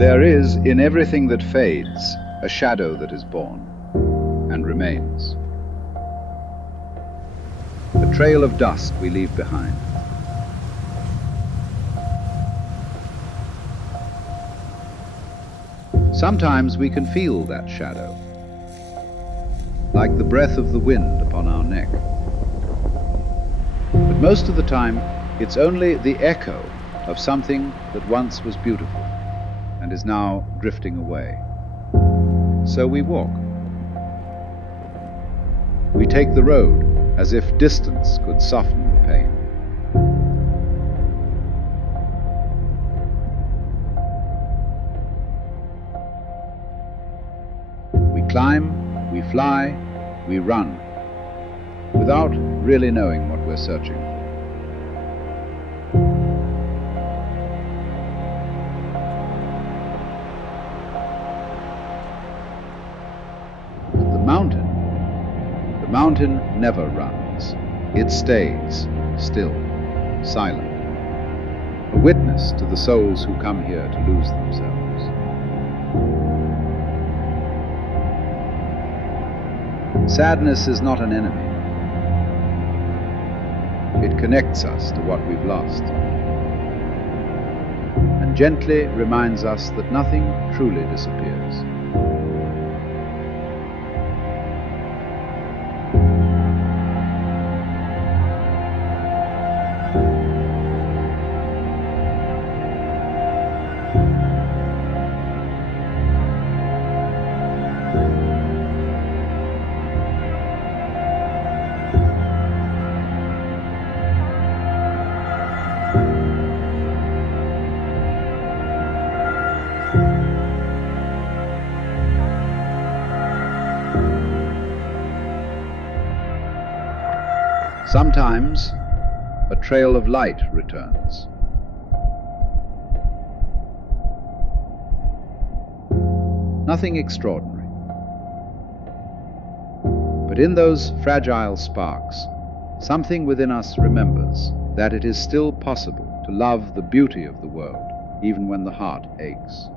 There is, in everything that fades, a shadow that is born and remains. A trail of dust we leave behind. Sometimes we can feel that shadow, like the breath of the wind upon our neck. But most of the time, it's only the echo of something that once was beautiful and is now drifting away. So we walk. We take the road as if distance could soften the pain. We climb, we fly, we run, without really knowing what we're searching for. But the mountain never runs. It stays, still, silent, a witness to the souls who come here to lose themselves. Sadness is not an enemy. It connects us to what we've lost and gently reminds us that nothing truly disappears. Sometimes a trail of light returns. Nothing extraordinary. But in those fragile sparks, something within us remembers that it is still possible to love the beauty of the world, even when the heart aches.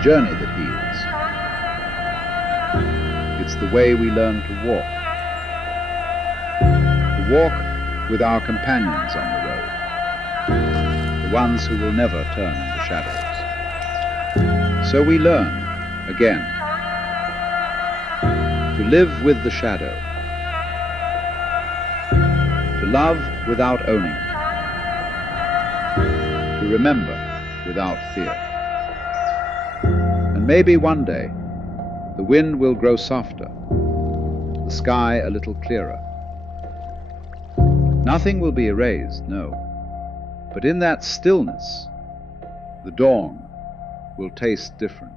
the journey that heals. It's the way we learn to walk. To walk with our companions on the road, the ones who will never turn into shadows. So we learn, again, to live with the shadow, to love without owning, to remember without fear. And maybe one day the wind will grow softer, the sky a little clearer. Nothing will be erased, no, but in that stillness, the dawn will taste different.